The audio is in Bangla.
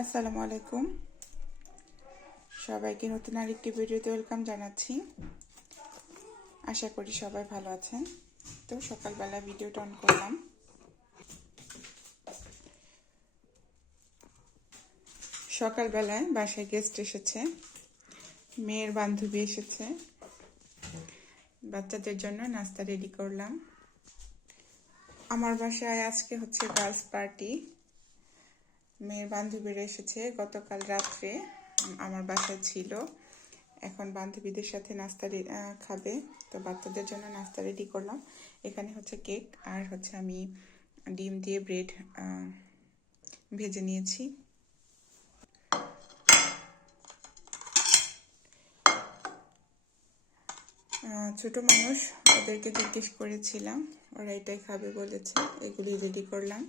আসসালামু আলাইকুম, সবাইকে নতুন আরেকটি ভিডিওতে ওয়েলকাম জানাচ্ছি। আশা করি সবাই ভালো আছেন। তো সকালবেলা ভিডিওটা অন করলাম। সকালবেলায় বাসায় গেস্ট এসেছে, মেয়ের বান্ধবী এসেছে, বাচ্চাদের জন্য নাস্তা রেডি করলাম। আমার বাসায় আজকে হচ্ছে গার্লস পার্টি। মেয়ের বান্ধবীরা এসেছে, গতকাল রাত্রে আমার বাসায় ছিল। এখন বান্ধবীদের সাথে নাস্তা খাবে, তো বাচ্চাদের জন্য নাস্তা রেডি করলাম। এখানে হচ্ছে কেক আর হচ্ছে আমি ডিম দিয়ে ব্রেড ভেজে নিয়েছি। ছোট মানুষ, ওদেরকে জিজ্ঞেস করেছিলাম, ওরা এটাই খাবে বলেছে, এগুলি রেডি করলাম।